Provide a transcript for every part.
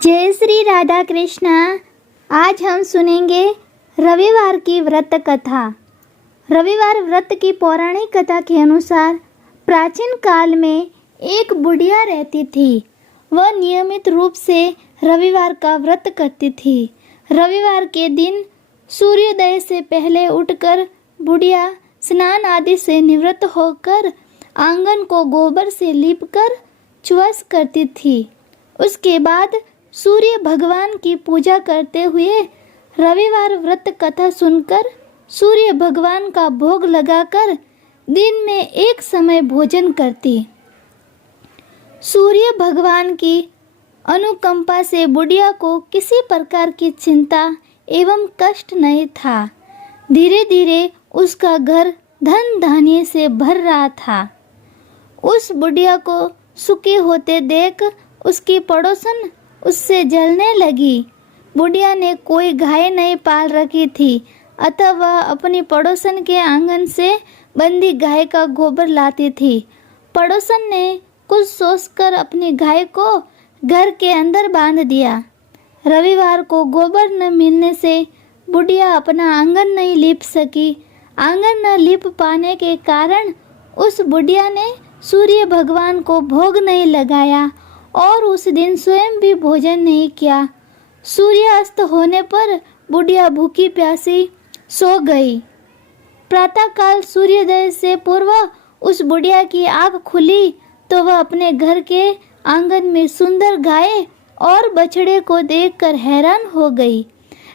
जय श्री राधा कृष्णा। आज हम सुनेंगे रविवार की व्रत कथा। रविवार व्रत की पौराणिक कथा के अनुसार प्राचीन काल में एक बुढ़िया रहती थी। वह नियमित रूप से रविवार का व्रत करती थी। रविवार के दिन सूर्योदय से पहले उठकर बुढ़िया स्नान आदि से निवृत्त होकर आंगन को गोबर से लीपकर चुआस करती थी। उसके बाद सूर्य भगवान की पूजा करते हुए रविवार व्रत कथा सुनकर सूर्य भगवान का भोग लगाकर दिन में एक समय भोजन करती। सूर्य भगवान की अनुकंपा से बुढ़िया को किसी प्रकार की चिंता एवं कष्ट नहीं था। धीरे धीरे उसका घर धन धान्य से भर रहा था। उस बुढ़िया को सुखी होते देख उसकी पड़ोसन उससे जलने लगी। बुढ़िया ने कोई गाय नहीं पाल रखी थी, अतः वह अपनी पड़ोसन के आंगन से बंदी गाय का गोबर लाती थी। पड़ोसन ने कुछ सोचकर अपनी गाय को घर के अंदर बांध दिया। रविवार को गोबर न मिलने से बुढ़िया अपना आंगन नहीं लीप सकी। आंगन न लीप पाने के कारण उस बुढ़िया ने सूर्य भगवान को भोग नहीं लगाया और उस दिन स्वयं भी भोजन नहीं किया। सूर्यास्त होने पर बुढ़िया भूखी प्यासी सो गई। प्रातःकाल सूर्योदय से पूर्व उस बुढ़िया की आँख खुली तो वह अपने घर के आंगन में सुंदर गाय और बछड़े को देखकर हैरान हो गई।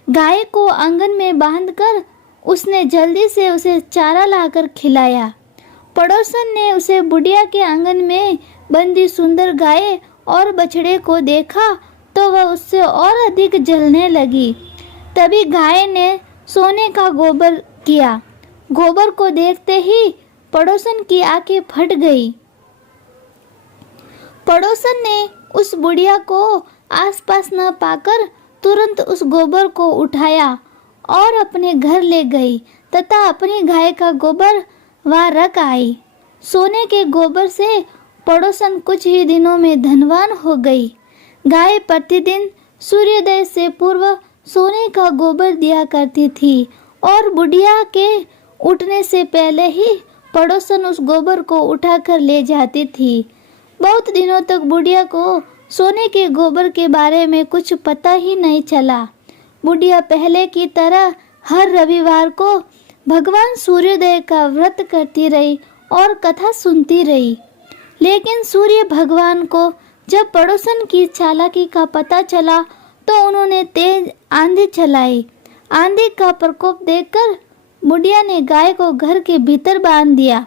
गाय को आंगन में बांधकर उसने जल्दी से उसे चारा लाकर खिलाया। पड़ोसन ने उसे बुढ़िया के आंगन में बंदी सुंदर गाय और बछड़े को देखा तो वह उससे और अधिक जलने लगी। तभी गाय ने सोने का गोबर किया। गोबर को देखते ही पड़ोसन की आंखें फट गई। पड़ोसन ने उस बुढ़िया को आसपास न पाकर तुरंत उस गोबर को उठाया और अपने घर ले गई तथा अपनी गाय का गोबर वहाँ रख आई। सोने के गोबर से पड़ोसन कुछ ही दिनों में धनवान हो गई। गाय प्रतिदिन सूर्योदय से पूर्व सोने का गोबर दिया करती थी और बुढ़िया के उठने से पहले ही पड़ोसन उस गोबर को उठाकर ले जाती थी। बहुत दिनों तक बुढ़िया को सोने के गोबर के बारे में कुछ पता ही नहीं चला। बुढ़िया पहले की तरह हर रविवार को भगवान सूर्योदय का व्रत करती रही और कथा सुनती रही। लेकिन सूर्य भगवान को जब पड़ोसन की चालाकी का पता चला तो उन्होंने तेज आंधी चलाई। आंधी का प्रकोप देखकर बुढ़िया ने गाय को घर के भीतर बांध दिया।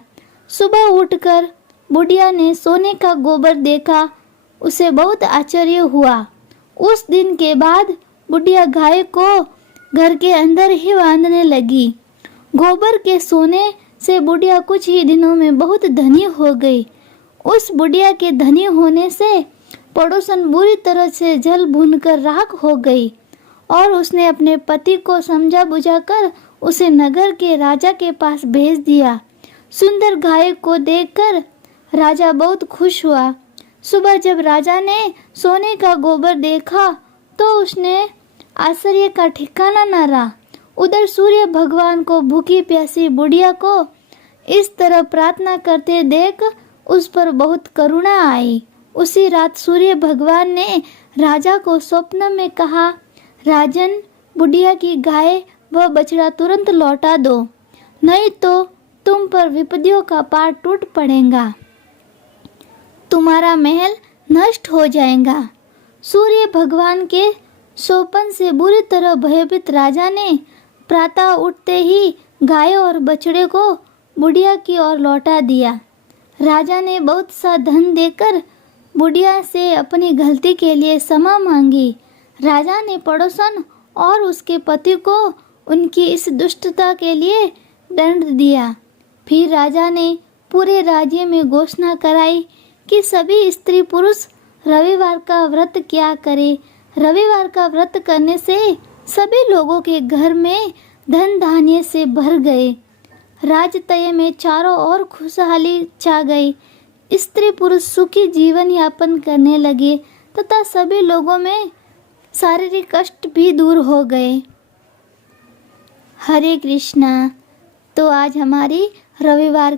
सुबह उठकर बुढ़िया ने सोने का गोबर देखा। उसे बहुत आश्चर्य हुआ। उस दिन के बाद बुढ़िया गाय को घर के अंदर ही बांधने लगी। गोबर के सोने से बुढ़िया कुछ ही दिनों में बहुत धनी हो गई। उस बुढ़िया के धनी होने से पड़ोसन बुरी तरह से जल भूनकर राख हो गई और उसने अपने पति को समझा बुझाकर उसे नगर के राजा के पास भेज दिया। सुंदर गाय को देखकर राजा बहुत खुश हुआ। सुबह जब राजा ने सोने का गोबर देखा तो उसने आश्चर्य का ठिकाना न रहा। उधर सूर्य भगवान को भूखी प्यासी बुढ़िया को इस तरह प्रार्थना करते देख उस पर बहुत करुणा आई। उसी रात सूर्य भगवान ने राजा को स्वप्न में कहा, राजन, बुढ़िया की गाय व बछड़ा तुरंत लौटा दो, नहीं तो तुम पर विपत्तियों का पार टूट पड़ेगा, तुम्हारा महल नष्ट हो जाएगा। सूर्य भगवान के स्वप्न से बुरी तरह भयभीत राजा ने प्रातः उठते ही गाय और बछड़े को बुढ़िया की ओर लौटा दिया। राजा ने बहुत सा धन देकर बुढ़िया से अपनी गलती के लिए क्षमा मांगी। राजा ने पड़ोसन और उसके पति को उनकी इस दुष्टता के लिए दंड दिया। फिर राजा ने पूरे राज्य में घोषणा कराई कि सभी स्त्री पुरुष रविवार का व्रत किया करें। रविवार का व्रत करने से सभी लोगों के घर में धन धान्य से भर गए। राजतय में चारों ओर खुशहाली छा गई। स्त्री पुरुष सुखी जीवन यापन करने लगे तथा सभी लोगों में शारीरिक कष्ट भी दूर हो गए। हरे कृष्णा। तो आज हमारी रविवार